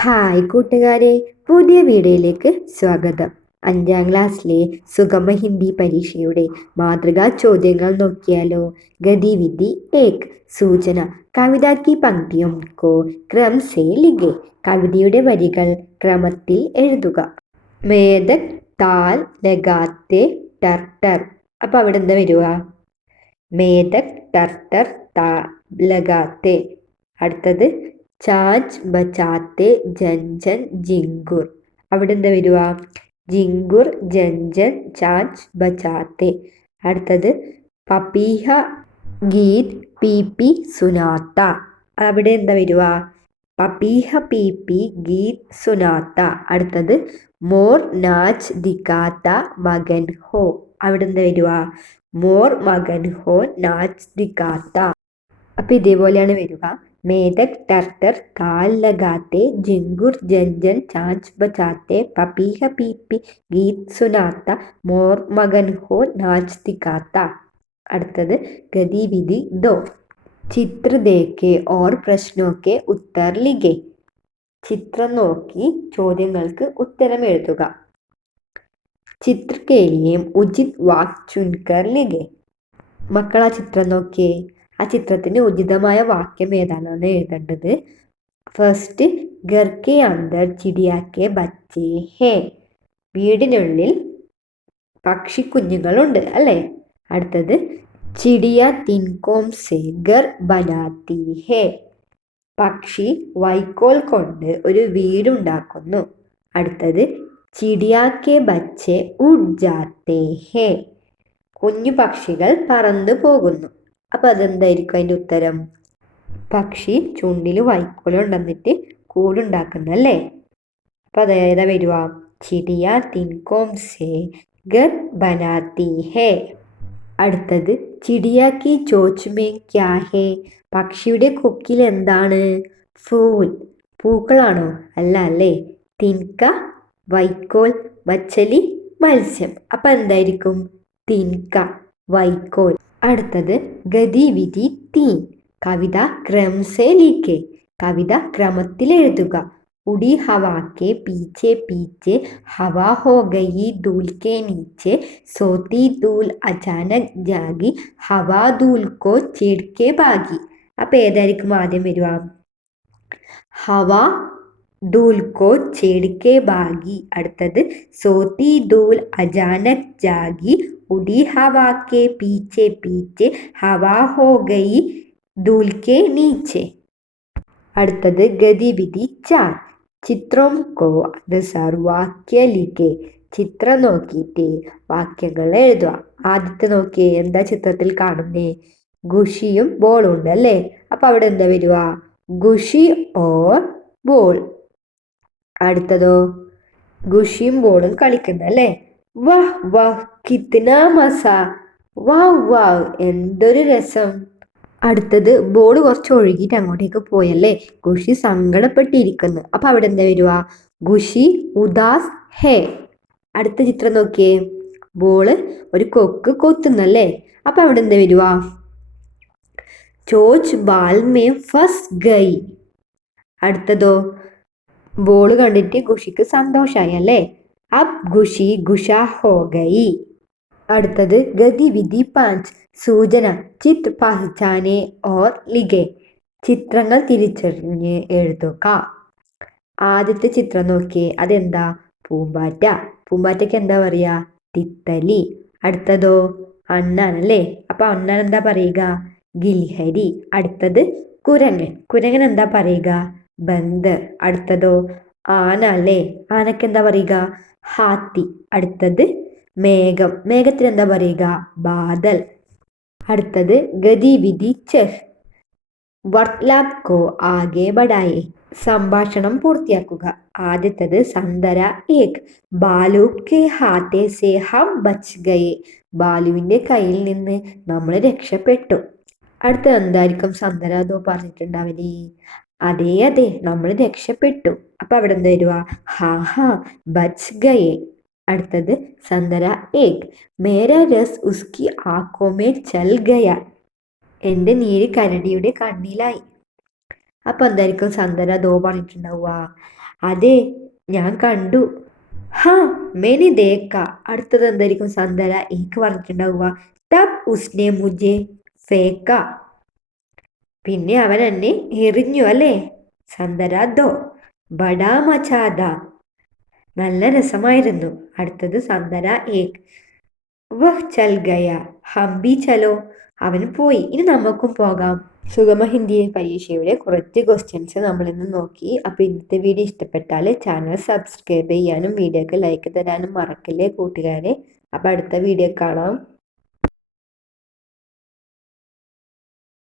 Hi കൂട്ടുകാരെ, പുതിയ വീഡിയോയിലേക്ക് സ്വാഗതം. 5ാം ക്ലാസ്സിലെ സുഗമ ഹിന്ദി പരീക്ഷയുടെ മാതൃകാ ചോദ്യങ്ങൾ നോക്കിയാലോ. ഗതിവിധി ഏക്. സൂചന: കവിത കി പങ്ക്തിയോं को क्रम से लिखे. കവിതയുടെ വരികൾ ക്രമത്തിൽ എഴുതുക. മേദക് താൽ ലഗാത്തെ ടർ ടർ. അപ്പോൾ അവിടെ എന്താ വരിക? മേദക് ടർ ടർ താ ലഗാത്തെ. അടുത്തത് ചാച്ച് ബച്ചാത്തെ ജൻജൻ ജിങ്കുർ. അവിടെ എന്താ വരുക? ജിങ്കുർ ജൻജൻ ചാച്ച് ബച്ചാത്തെ. അടുത്തത് പപീഹ ഗീത് പി പി സുനാത്ത. അവിടെ എന്താ വരുക? പപീഹ പി പി ഗീത് സുനാത്ത. അടുത്തത് മോർ നാച്ച് ദിക്കാത്ത മകൻ ഹോ. അവിടെ എന്താ വരുക? മോർ മകൻ ഹോ നാച്ച് ദിക്കാത്ത. അപ്പം ഇതേപോലെയാണ് വരിക. മേദക് ടർട്ടർ താൽ ലഗാത്തെ ജിങ്കുർ ജൻജൻ ചാച്ച് ബച്ചാത്തെ പപീഹ പീപ്പി ഗീത് സുനാത്ത മോർ മകൻ ഹോ നാച്ച് ദിക്കാത്ത. അടുത്തത് ഗതിവിധി ദോ. ചിത്ര ദേഖെ ഓർ പ്രശ്നോക്കെ ഉത്തർ ലിഖെ. ചിത്രം നോക്കി ചോദ്യങ്ങൾക്ക് ഉത്തരം എഴുതുക. ചിത്ര കെ ലിയെ ഉചിത് വാക് ചുൻകർ ലിഖെ. മക്കൾ ആ ചിത്രം നോക്കിയേ. ആ ചിത്രത്തിന് ഉചിതമായ വാക്യം ഏതാണെന്ന് എഴുതേണ്ടത്. ഫസ്റ്റ്, ഘർ കെ അന്തർ ചിടിയാക്കെ ബച്ചേ ഹേ. വീടിനുള്ളിൽ പക്ഷിക്കുഞ്ഞുങ്ങളുണ്ട് അല്ലേ. അടുത്തത് ചിടിയ തിൻകോം സെ ഘർ ബനാത്തി ഹേ. പക്ഷി വൈക്കോൽ കൊണ്ട് ഒരു വീടുണ്ടാക്കുന്നു. അടുത്തത് ചിടിയാക്കെ ബച്ചെ ഉഡ് ജാത്തെ ഹേ. കുഞ്ഞു പക്ഷികൾ പറന്നു പോകുന്നു. അപ്പോൾ അതെന്തായിരിക്കും അതിൻ്റെ ഉത്തരം? പക്ഷി ചുണ്ടിൽ വൈക്കോലുണ്ടെന്നിട്ട് കൂടുണ്ടാക്കുന്നല്ലേ. അപ്പോൾ അതേതാ വരുക? ചിടിയ തിൻകോം സേ ഘർ ബനാത്തി ഹേ. അടുത്തത് ചിടിയ കി ചോച്ച് മേ ക്യാ ഹേ. പക്ഷിയുടെ കൊക്കിൽ എന്താണ്? ഫൂൽ, പൂക്കളാണോ? അല്ല അല്ലേ. തിൻക വൈക്കോൽ, മച്ചലി മത്സ്യം. അപ്പം എന്തായിരിക്കും? തിൻക വൈക്കോൽ. അടുത്തത് ഗതിവിധി 3. കവിത ക്രം സെ ലിഖെ. കവിത ക്രമത്തിൽ എഴുതുക. ഉടി ഹവാ കെ പീछे പീछे ഹവാ ഹോ ഗയി ധൂൽ കെ നീച്ചെ സോത്തി ധൂൽ അചാനക് ജാഗി ഹവാ ധൂൽ കോ ചിട് കെ ഭാഗി. അപ്പം ഏതായിരിക്കും ആദ്യം വരുക? ഹവാ ധൂൽ കോ ചിട് കെ ഭാഗി. അടുത്തത് സോത്തി ധൂൽ അചാനക് ജാഗി ഉടി ഹവാ കെ പീछे പീछे ഹവാ ഹോ ഗയി ധൂൽ കെ നീച്ചെ. അടുത്തത് ഗതിവിധി 4. ചിത്രം കോ അനുസാർ വാക്യ ലിഖെ. ചിത്രം നോക്കിയിട്ട് വാക്യങ്ങൾ എഴുതുക. ആദ്യത്തെ നോക്കിയേ, എന്താ ചിത്രത്തിൽ കാണുന്നേ? ഖുഷിയും ബോളും ഉണ്ട് അല്ലേ. അപ്പം അവിടെ എന്താ വരിക? Khushi or ball. അടുത്തതോ ഖുഷിയും ബോളും കളിക്കുന്നല്ലേ. വാഹ് വാഹ് കിത്ന മസാ. വാവ് വാവ്, എന്തൊരു രസം. അടുത്തത് ബോൾ കുറച്ച് ഒഴുകിയിട്ട് അങ്ങോട്ടേക്ക് പോയല്ലേ. ഖുഷി സങ്കടപ്പെട്ടിരിക്കുന്നു. അപ്പം അവിടെ എന്താ വരുക? ഖുഷി ഉദാസ് ഹേ. അടുത്ത ചിത്രം നോക്കിയേ. ബോള് ഒരു കൊക്ക് കൊത്തുന്നല്ലേ. അപ്പം അവിടെ എന്താ വരുക? ചോച്ച് ബാൽ മേ ഫസ് ഗയി. അടുത്തതോ ബോൾ കണ്ടിട്ട് ഖുഷിക്ക് സന്തോഷമായി അല്ലേ. അബ് ഖുഷി ഖുഷാ ഹോ ഗയി. അടുത്തത് ഗതിവിധി 5. സൂചന: ചിത്ര പഹചാനെ ഓർ ലിഖെ. ചിത്രങ്ങൾ തിരിച്ചറിഞ്ഞ് എഴുതുക. ആദ്യത്തെ ചിത്രം നോക്കിയേ. അതെന്താ? പൂമ്പാറ്റ. പൂമ്പാറ്റയ്ക്ക് എന്താ പറയുക? തിത്തലി. അടുത്തതോ അണ്ണാനല്ലേ. അപ്പം അണ്ണാൻ എന്താ പറയുക? ഗിൽഹരി. അടുത്തത് കുരങ്ങൻ. കുരങ്ങൻ എന്താ പറയുക? ബന്ദർ. അടുത്തതോ ആന അല്ലേ. ആനക്ക് എന്താ പറയുക? ഹാത്തി. അടുത്തത് മേഘം. മേഘത്തിന് എന്താ പറയുക? ബാദൽ. അടുത്തത് ഗതിവിധി ചെഹ്. വർത്താലാപ് കോ ആകെ ബഡായേ. സംഭാഷണം പൂർത്തിയാക്കുക. ആദ്യത്തത് സന്ദര ഏക്. ബാലു കെ ഹാത്തെ സെ ഹം ബച്ച് ഗയേ. ബാലുവിൻ്റെ കയ്യിൽ നിന്ന് നമ്മൾ രക്ഷപ്പെട്ടു. അടുത്തത് എന്തായിരിക്കും? സന്ദര അതോ പറഞ്ഞിട്ടുണ്ടാവില്ലേ. അതെ അതെ, നമ്മൾ രക്ഷപ്പെട്ടു. അപ്പം അവിടെ എന്താ വരുക? ഹാ ഹാ ബച്ച് ഗയേ. അടുത്തത് സന്ദര ഏക്. മേരാ രസ് ഉസ്കി ആംഖോ മേ ചൽ ഗയ. എൻ്റെ നീര് കരടിയുടെ കണ്ണിലായി. അപ്പം എന്തായിരിക്കും സന്ദര ദോ പറഞ്ഞിട്ടുണ്ടാവുക? അതെ, ഞാൻ കണ്ടു. ഹാ, മെനി ദേക്ക. അടുത്തത് എന്തായിരിക്കും സന്ദര എനിക്ക് പറഞ്ഞിട്ടുണ്ടാവുക? തബ് ഉസ്നെ മുझे ഫേക്ക. പിന്നെ അവൻ എന്നെ എറിഞ്ഞു അല്ലേ? സന്ദര ദോ ബഡാ മച്ചാദ. നല്ല രസമായിരുന്നു. അടുത്തത് സന്ദര ഏക്. വഹ് ചൽ ഗയ ഹം ഭി ചലോ. അവൻ പോയി, ഇനി നമുക്കും പോകാം. സുഗമ ഹിന്ദി പരീക്ഷയുടെ കുറച്ച് ക്വസ്റ്റ്യൻസ് നമ്മൾ ഇന്ന് നോക്കി. അപ്പോൾ ഇന്നത്തെ വീഡിയോ ഇഷ്ടപ്പെട്ടാൽ ചാനൽ സബ്സ്ക്രൈബ് ചെയ്യാനും വീഡിയോക്ക് ലൈക്ക് തരാനും മറക്കല്ലേ കൂട്ടുകാരെ. അപ്പോൾ അടുത്ത വീഡിയോ കാണാം.